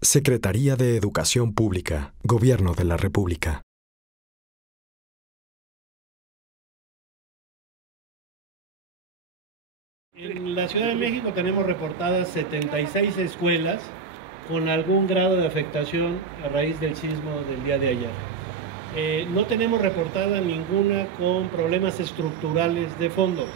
Secretaría de Educación Pública, Gobierno de la República. En la Ciudad de México tenemos reportadas 76 escuelas con algún grado de afectación a raíz del sismo del día de ayer. No tenemos reportada ninguna con problemas estructurales de fondo.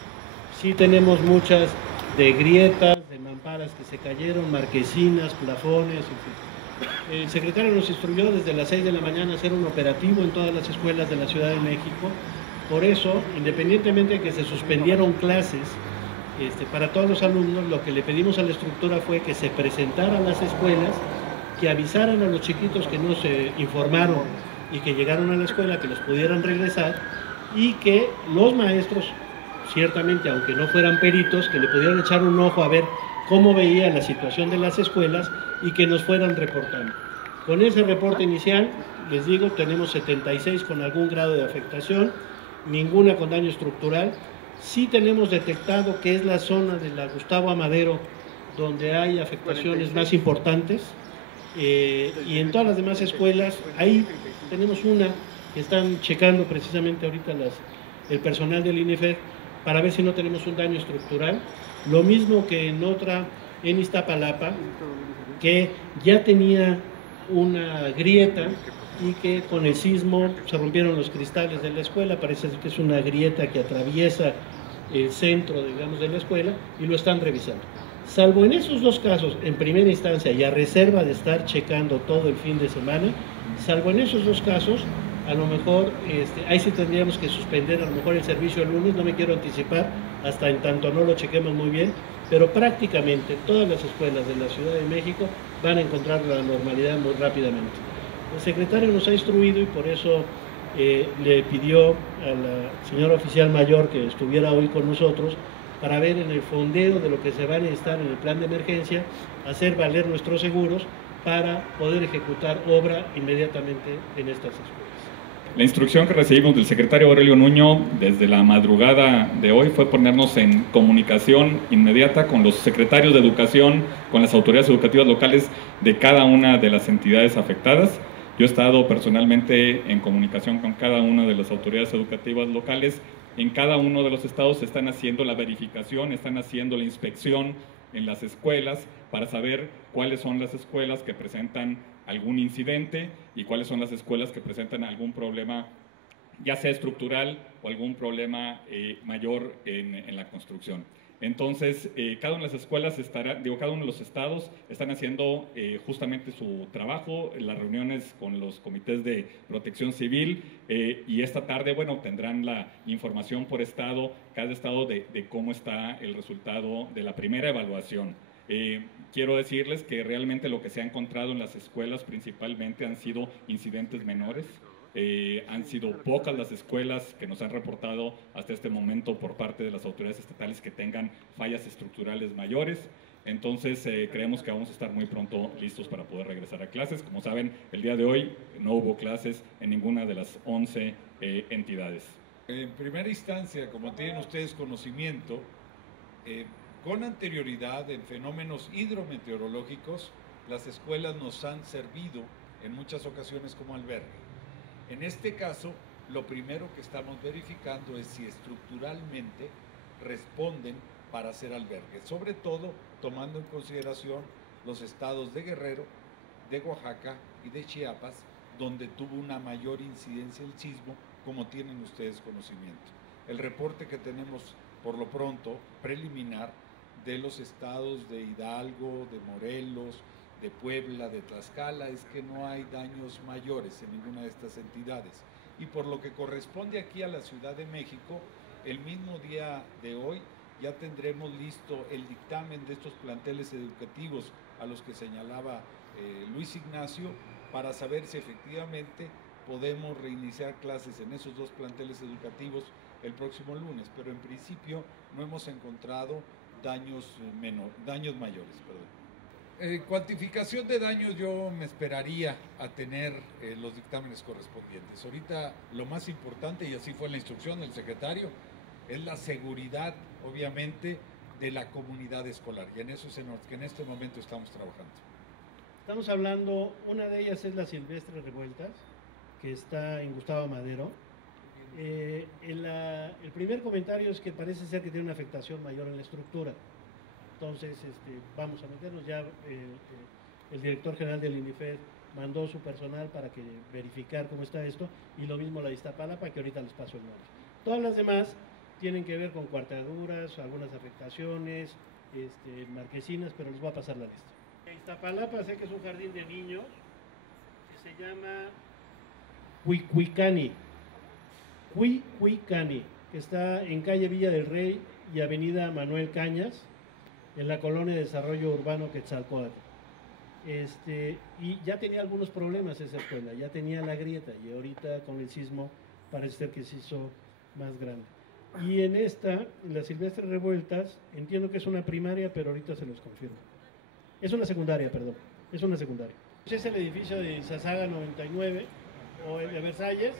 Sí tenemos muchas de grietas, de mamparas que se cayeron, marquesinas, plafones, en fin. El secretario nos instruyó desde las 6 de la mañana a hacer un operativo en todas las escuelas de la Ciudad de México. Por eso, independientemente de que se suspendieron clases, para todos los alumnos, lo que le pedimos a la estructura fue que se presentaran a las escuelas, que avisaran a los chiquitos que no se informaron y que llegaron a la escuela, que los pudieran regresar, y que los maestros, ciertamente, aunque no fueran peritos, que le pudieran echar un ojo a ver cómo veía la situación de las escuelas y que nos fueran reportando. Con ese reporte inicial, les digo, tenemos 76 con algún grado de afectación, ninguna con daño estructural. Sí tenemos detectado que es la zona de la Gustavo Amadero donde hay afectaciones más importantes, y en todas las demás escuelas, ahí tenemos una que están checando precisamente ahorita el personal del INEFED para ver si no tenemos un daño estructural. Lo mismo que en otra, en Iztapalapa, que ya tenía una grieta y que con el sismo se rompieron los cristales de la escuela. Parece que es una grieta que atraviesa el centro, digamos, de la escuela, y lo están revisando. Salvo en esos dos casos, en primera instancia, y a reserva de estar checando todo el fin de semana, salvo en esos dos casos, a lo mejor, ahí sí tendríamos que suspender a lo mejor el servicio el lunes. No me quiero anticipar hasta en tanto no lo chequemos muy bien, pero prácticamente todas las escuelas de la Ciudad de México van a encontrar la normalidad muy rápidamente. El secretario nos ha instruido y por eso le pidió a la señora oficial mayor que estuviera hoy con nosotros para ver en el fondeo de lo que se va a necesitar en el plan de emergencia, hacer valer nuestros seguros para poder ejecutar obra inmediatamente en estas escuelas. La instrucción que recibimos del secretario Aurelio Nuño desde la madrugada de hoy fue ponernos en comunicación inmediata con los secretarios de educación, con las autoridades educativas locales de cada una de las entidades afectadas. Yo he estado personalmente en comunicación con cada una de las autoridades educativas locales. En cada uno de los estados están haciendo la verificación, están haciendo la inspección en las escuelas para saber cuáles son las escuelas que presentan algún incidente y cuáles son las escuelas que presentan algún problema, ya sea estructural o algún problema mayor en la construcción. Entonces, cada una de las escuelas cada uno de los estados están haciendo justamente su trabajo, las reuniones con los comités de protección civil, y esta tarde, bueno, tendrán la información por estado, cada estado de cómo está el resultado de la primera evaluación. Quiero decirles que realmente lo que se ha encontrado en las escuelas principalmente han sido incidentes menores. Han sido pocas las escuelas que nos han reportado hasta este momento por parte de las autoridades estatales que tengan fallas estructurales mayores. Entonces creemos que vamos a estar muy pronto listos para poder regresar a clases. Como saben, el día de hoy no hubo clases en ninguna de las 11 entidades. En primera instancia, como tienen ustedes conocimiento, con anterioridad en fenómenos hidrometeorológicos, las escuelas nos han servido en muchas ocasiones como albergue. En este caso, lo primero que estamos verificando es si estructuralmente responden para ser albergues, sobre todo tomando en consideración los estados de Guerrero, de Oaxaca y de Chiapas, donde tuvo una mayor incidencia el sismo, como tienen ustedes conocimiento. El reporte que tenemos por lo pronto, preliminar, de los estados de Hidalgo, de Morelos, de Puebla, de Tlaxcala, es que no hay daños mayores en ninguna de estas entidades. Y por lo que corresponde aquí a la Ciudad de México, el mismo día de hoy ya tendremos listo el dictamen de estos planteles educativos a los que señalaba Luis Ignacio, para saber si efectivamente podemos reiniciar clases en esos dos planteles educativos el próximo lunes, pero en principio no hemos encontrado daños mayores. Cuantificación de daños, yo me esperaría a tener los dictámenes correspondientes. Ahorita lo más importante, y así fue la instrucción del secretario, es la seguridad, obviamente, de la comunidad escolar, y en eso es en lo que en este momento estamos trabajando. Estamos hablando, una de ellas es la Silvestre Revueltas, que está en Gustavo Madero. El primer comentario es que parece ser que tiene una afectación mayor en la estructura. Entonces, vamos a meternos ya. El director general del INIFED mandó su personal para que verificar cómo está esto, y lo mismo la de Iztapalapa, que ahorita les paso el nombre. Todas las demás tienen que ver con cuarteaduras, algunas afectaciones, marquesinas, pero les voy a pasar la lista. Iztapalapa sé que es un jardín de niños que se llama Cuicuicani, que está en calle Villa del Rey y avenida Manuel Cañas, en la colonia de desarrollo urbano Quetzalcóatl. Y ya tenía algunos problemas esa escuela, ya tenía la grieta, y ahorita con el sismo parece ser que se hizo más grande. Y en la Silvestre Revueltas, entiendo que es una primaria, pero ahorita se los confirmo. Es una secundaria, perdón, es una secundaria. Es el edificio de Izazaga 99, o el de Versalles.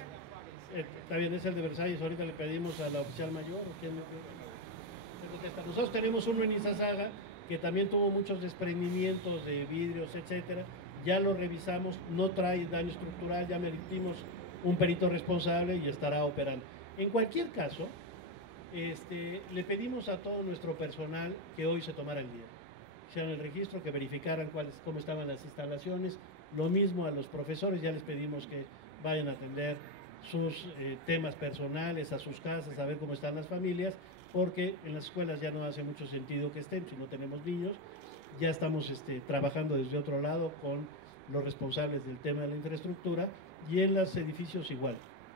Está bien, es el de Versalles. Ahorita le pedimos a la oficial mayor. Nosotros tenemos uno en Izazaga que también tuvo muchos desprendimientos de vidrios, etcétera. Ya lo revisamos, no trae daño estructural, ya metimos un perito responsable y estará operando. En cualquier caso, le pedimos a todo nuestro personal que hoy se tomara el día. Hicieron el registro, que verificaran cómo estaban las instalaciones. Lo mismo a los profesores, ya les pedimos que vayan a atender sus temas personales, a sus casas, a ver cómo están las familias, porque en las escuelas ya no hace mucho sentido que estén si no tenemos niños. Ya estamos trabajando desde otro lado con los responsables del tema de la infraestructura, y en los edificios igual.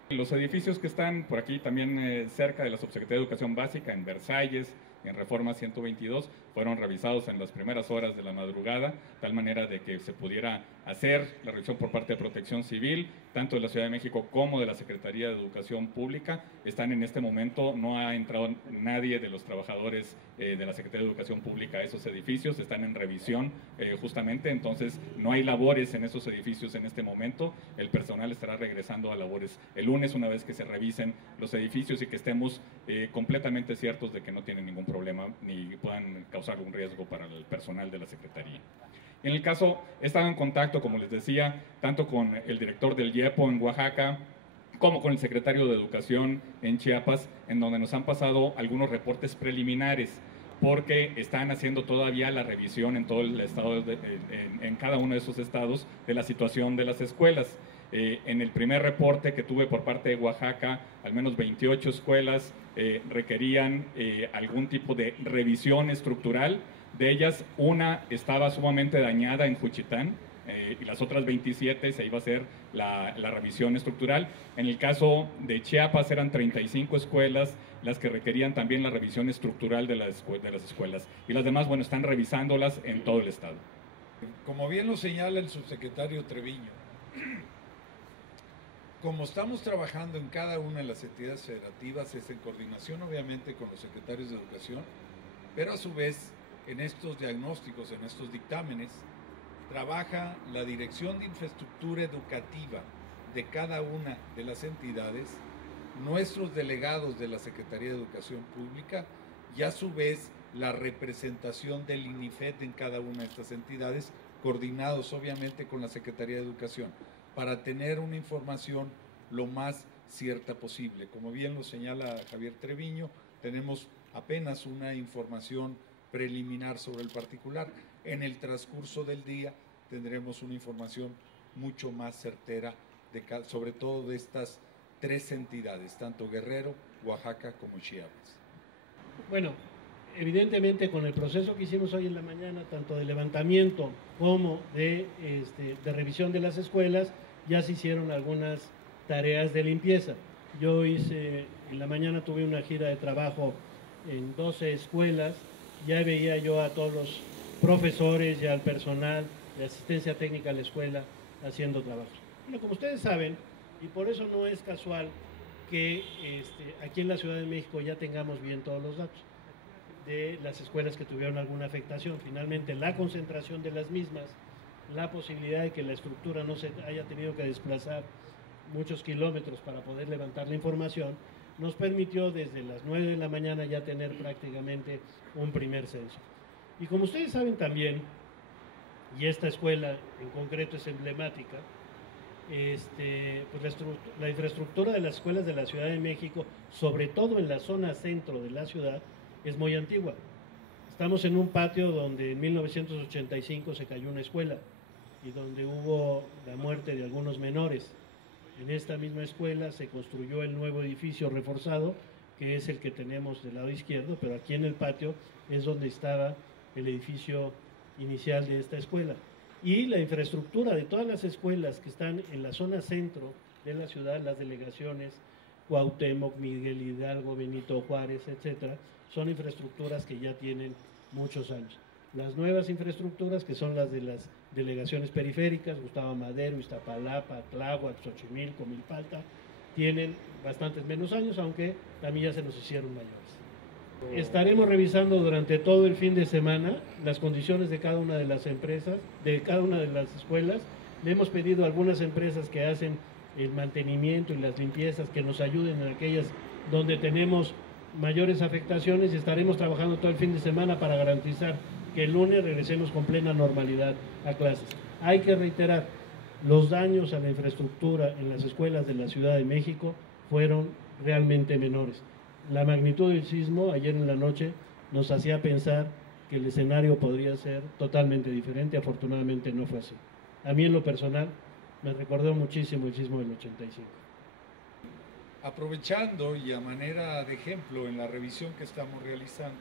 Los edificios que están por aquí también cerca de la Subsecretaría de Educación Básica, en Versalles, en Reforma 122, fueron revisados en las primeras horas de la madrugada, tal manera de que se pudiera hacer la revisión por parte de Protección Civil, tanto de la Ciudad de México como de la Secretaría de Educación Pública. Están en este momento, no ha entrado nadie de los trabajadores de la Secretaría de Educación Pública a esos edificios, están en revisión justamente, entonces no hay labores en esos edificios en este momento. El personal estará regresando a labores el lunes, una vez que se revisen los edificios y que estemos completamente ciertos de que no tienen ningún problema ni puedan causar un riesgo para el personal de la Secretaría. En el caso, he estado en contacto, como les decía, tanto con el director del IEPO en Oaxaca, como con el secretario de Educación en Chiapas, en donde nos han pasado algunos reportes preliminares, porque están haciendo todavía la revisión en todo el estado, en cada uno de esos estados, de la situación de las escuelas. En el primer reporte que tuve por parte de Oaxaca, al menos 28 escuelas requerían algún tipo de revisión estructural. De ellas, una estaba sumamente dañada en Juchitán, y las otras 27 se iba a hacer la revisión estructural. En el caso de Chiapas eran 35 escuelas las que requerían también la revisión estructural de las escuelas. Y las demás, bueno, están revisándolas en todo el estado. Como bien lo señala el subsecretario Treviño, como estamos trabajando en cada una de las entidades federativas, es en coordinación obviamente con los secretarios de Educación, pero a su vez en estos diagnósticos, en estos dictámenes, trabaja la Dirección de Infraestructura Educativa de cada una de las entidades, nuestros delegados de la Secretaría de Educación Pública y a su vez la representación del INIFED en cada una de estas entidades, coordinados obviamente con la Secretaría de Educación, para tener una información lo más cierta posible. Como bien lo señala Javier Treviño, tenemos apenas una información preliminar sobre el particular. En el transcurso del día tendremos una información mucho más certera, sobre todo de estas tres entidades, tanto Guerrero, Oaxaca como Chiapas. Bueno, evidentemente con el proceso que hicimos hoy en la mañana, tanto de levantamiento como de revisión de las escuelas, ya se hicieron algunas tareas de limpieza. Yo en la mañana tuve una gira de trabajo en 12 escuelas, ya veía yo a todos los profesores y al personal de asistencia técnica a la escuela haciendo trabajos. Bueno, como ustedes saben, y por eso no es casual que aquí en la Ciudad de México ya tengamos bien todos los datos de las escuelas que tuvieron alguna afectación. Finalmente, la concentración de las mismas, la posibilidad de que la estructura no se haya tenido que desplazar muchos kilómetros para poder levantar la información, nos permitió desde las 9 de la mañana ya tener prácticamente un primer censo. Y como ustedes saben también, y esta escuela en concreto es emblemática, pues la infraestructura de las escuelas de la Ciudad de México, sobre todo en la zona centro de la ciudad, es muy antigua. Estamos en un patio donde en 1985 se cayó una escuela y donde hubo la muerte de algunos menores. En esta misma escuela se construyó el nuevo edificio reforzado, que es el que tenemos del lado izquierdo, pero aquí en el patio es donde estaba el edificio inicial de esta escuela. Y la infraestructura de todas las escuelas que están en la zona centro de la ciudad, las delegaciones, Cuauhtémoc, Miguel Hidalgo, Benito Juárez, etcétera, son infraestructuras que ya tienen muchos años. Las nuevas infraestructuras, que son las de las delegaciones periféricas, Gustavo Madero, Iztapalapa, Tláhuac, Xochimilco, Milpalta, tienen bastantes menos años, aunque también ya se nos hicieron mayores. Estaremos revisando durante todo el fin de semana las condiciones de cada una de las empresas, de cada una de las escuelas. Le hemos pedido a algunas empresas que hacen el mantenimiento y las limpiezas que nos ayuden en aquellas donde tenemos mayores afectaciones, y estaremos trabajando todo el fin de semana para garantizar que el lunes regresemos con plena normalidad a clases. Hay que reiterar, los daños a la infraestructura en las escuelas de la Ciudad de México fueron realmente menores. La magnitud del sismo ayer en la noche nos hacía pensar que el escenario podría ser totalmente diferente. Afortunadamente no fue así. A mí en lo personal me recordó muchísimo el sismo del 85. Aprovechando y a manera de ejemplo en la revisión que estamos realizando,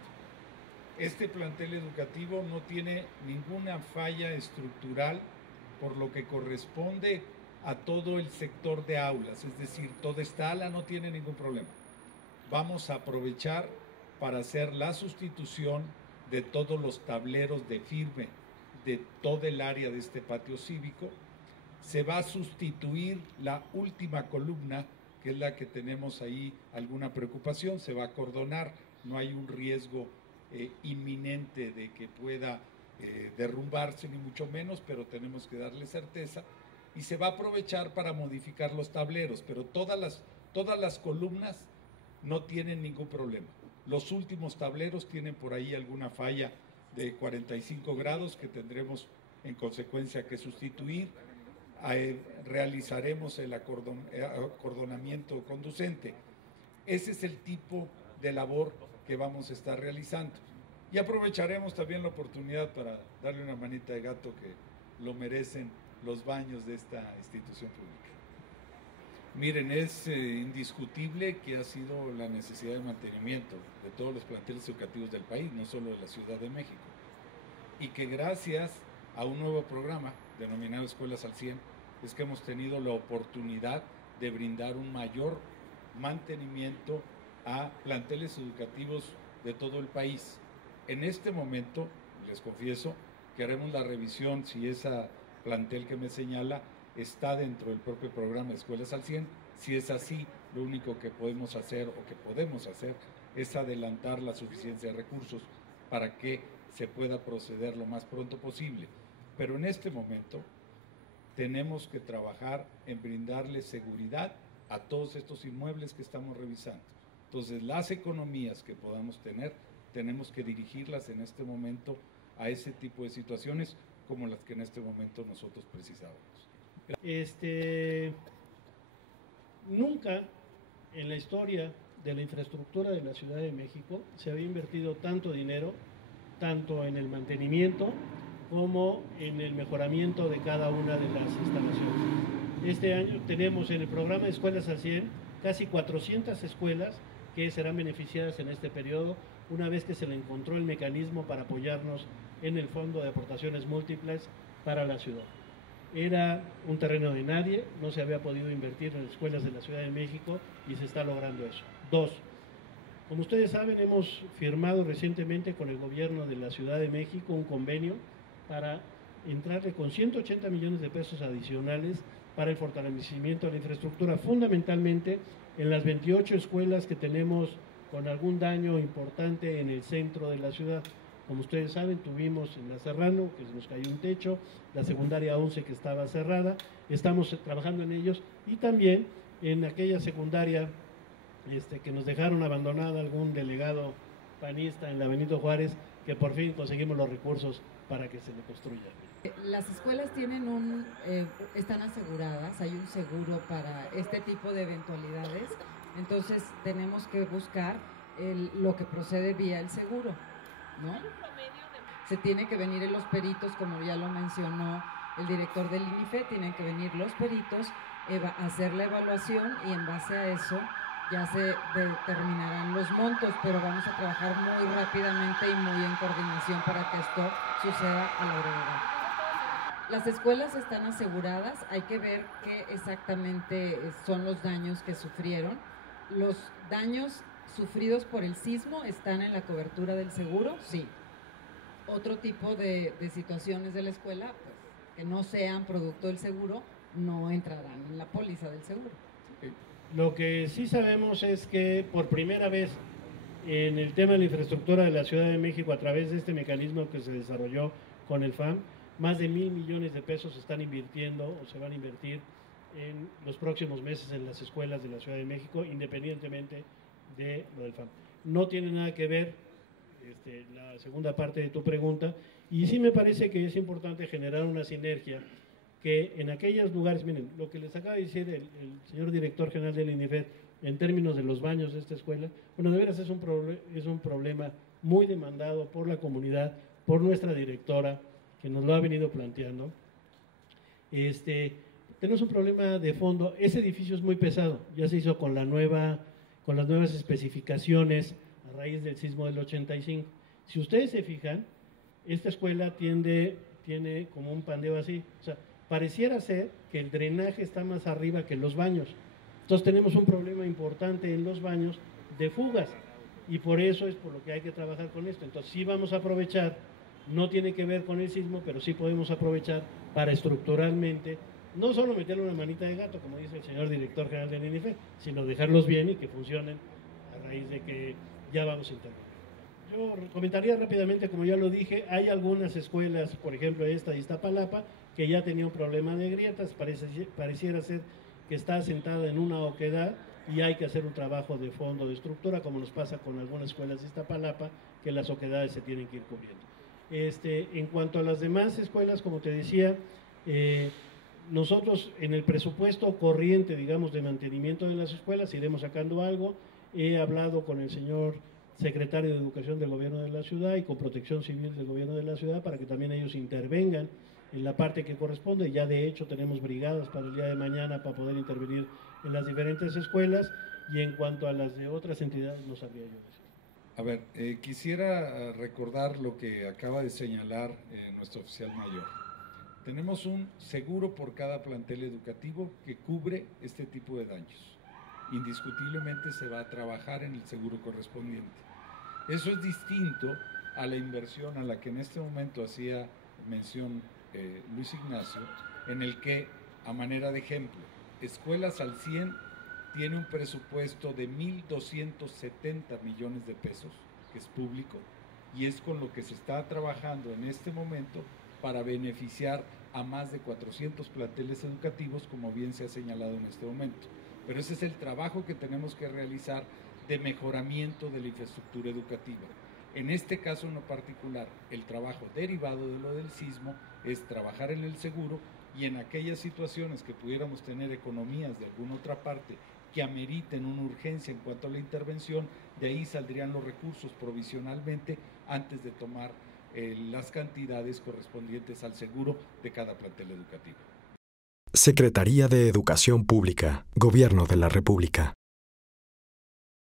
este plantel educativo no tiene ninguna falla estructural por lo que corresponde a todo el sector de aulas, es decir, toda esta ala no tiene ningún problema. Vamos a aprovechar para hacer la sustitución de todos los tableros de firme de todo el área de este patio cívico. Se va a sustituir la última columna, que es la que tenemos ahí alguna preocupación, se va a acordonar, no hay un riesgo inminente de que pueda derrumbarse ni mucho menos, pero tenemos que darle certeza, y se va a aprovechar para modificar los tableros, pero todas las columnas no tienen ningún problema. Los últimos tableros tienen por ahí alguna falla de 45 grados que tendremos en consecuencia que sustituir. Realizaremos el acordonamiento conducente. Ese es el tipo de labor que vamos a estar realizando. Y aprovecharemos también la oportunidad para darle una manita de gato que lo merecen los baños de esta institución pública. Miren, es indiscutible que ha sido la necesidad de mantenimiento de todos los planteles educativos del país, no solo de la Ciudad de México, y que gracias a un nuevo programa denominado Escuelas al 100, es que hemos tenido la oportunidad de brindar un mayor mantenimiento a planteles educativos de todo el país. En este momento, les confieso, que haremos la revisión si esa plantel que me señala está dentro del propio programa de Escuelas al 100. Si es así, lo único que podemos hacer o que podemos hacer es adelantar la suficiencia de recursos para que se pueda proceder lo más pronto posible. Pero en este momento tenemos que trabajar en brindarle seguridad a todos estos inmuebles que estamos revisando. Entonces, las economías que podamos tener, tenemos que dirigirlas en este momento a ese tipo de situaciones como las que en este momento nosotros precisábamos. Nunca en la historia de la infraestructura de la Ciudad de México se había invertido tanto dinero, tanto en el mantenimiento como en el mejoramiento de cada una de las instalaciones. Este año tenemos en el programa de Escuelas al 100 casi 400 escuelas que serán beneficiadas en este periodo, una vez que se le encontró el mecanismo para apoyarnos en el Fondo de Aportaciones Múltiples para la ciudad. Era un terreno de nadie, no se había podido invertir en escuelas de la Ciudad de México y se está logrando eso. 2. Como ustedes saben, hemos firmado recientemente con el gobierno de la Ciudad de México un convenio para entrarle con 180 millones de pesos adicionales para el fortalecimiento de la infraestructura, fundamentalmente en las 28 escuelas que tenemos con algún daño importante en el centro de la ciudad. Como ustedes saben, tuvimos en la Serrano, que se nos cayó un techo, la secundaria 11 que estaba cerrada, estamos trabajando en ellos, y también en aquella secundaria que nos dejaron abandonada algún delegado panista en la Benito Juárez, que por fin conseguimos los recursos para que se le construya. Las escuelas tienen están aseguradas, hay un seguro para este tipo de eventualidades, entonces tenemos que buscar lo que procede vía el seguro, ¿no? Se tiene que venir los peritos, como ya lo mencionó el director del INIFE, tienen que venir los peritos, hacer la evaluación y en base a eso ya se determinarán los montos, pero vamos a trabajar muy rápidamente y muy en coordinación para que esto suceda a la brevedad. Las escuelas están aseguradas, hay que ver qué exactamente son los daños que sufrieron. Los daños sufridos por el sismo están en la cobertura del seguro, sí. Otro tipo de situaciones de la escuela, pues, que no sean producto del seguro, no entrarán en la póliza del seguro. Lo que sí sabemos es que por primera vez en el tema de la infraestructura de la Ciudad de México, a través de este mecanismo que se desarrolló con el FAM, más de 1,000 millones de pesos se están invirtiendo o se van a invertir en los próximos meses en las escuelas de la Ciudad de México, independientemente de lo del FAM. No tiene nada que ver la segunda parte de tu pregunta, y sí me parece que es importante generar una sinergia que en aquellos lugares, miren, lo que les acaba de decir el señor director general del INIFED en términos de los baños de esta escuela, bueno, de veras es un problema muy demandado por la comunidad, por nuestra directora, que nos lo ha venido planteando. Tenemos un problema de fondo. Ese edificio es muy pesado, ya se hizo con las nuevas especificaciones a raíz del sismo del 85. Si ustedes se fijan, esta escuela tiene como un pandeo así, o sea, pareciera ser que el drenaje está más arriba que los baños. Entonces tenemos un problema importante en los baños de fugas, y por eso es por lo que hay que trabajar con esto. Entonces sí vamos a aprovechar, no tiene que ver con el sismo, pero sí podemos aprovechar para estructuralmente, no solo meterle una manita de gato, como dice el señor director general del INIFE, sino dejarlos bien y que funcionen a raíz de que ya vamos a intervenir. Yo comentaría rápidamente, como ya lo dije, hay algunas escuelas, por ejemplo esta de Iztapalapa, que ya tenía un problema de grietas, pareciera ser que está asentada en una oquedad y hay que hacer un trabajo de fondo de estructura, como nos pasa con algunas escuelas de Iztapalapa, que las oquedades se tienen que ir cubriendo. En cuanto a las demás escuelas, como te decía, nosotros en el presupuesto corriente, digamos, de mantenimiento de las escuelas, iremos sacando algo. He hablado con el señor secretario de Educación del Gobierno de la Ciudad y con Protección Civil del Gobierno de la Ciudad para que también ellos intervengan en la parte que corresponde. Ya de hecho tenemos brigadas para el día de mañana para poder intervenir en las diferentes escuelas, y en cuanto a las de otras entidades no sabría yo decir. A ver, quisiera recordar lo que acaba de señalar nuestro oficial mayor. Tenemos un seguro por cada plantel educativo que cubre este tipo de daños. Indiscutiblemente se va a trabajar en el seguro correspondiente. Eso es distinto a la inversión a la que en este momento hacía mención Luis Ignacio, en el que, a manera de ejemplo, Escuelas al 100 tiene un presupuesto de 1,270 millones de pesos, que es público, y es con lo que se está trabajando en este momento para beneficiar a más de 400 planteles educativos, como bien se ha señalado en este momento. Pero ese es el trabajo que tenemos que realizar de mejoramiento de la infraestructura educativa. En este caso en lo particular, el trabajo derivado de lo del sismo es trabajar en el seguro, y en aquellas situaciones que pudiéramos tener economías de alguna otra parte que ameriten una urgencia en cuanto a la intervención, de ahí saldrían los recursos provisionalmente antes de tomar las cantidades correspondientes al seguro de cada plantel educativo. Secretaría de Educación Pública, Gobierno de la República.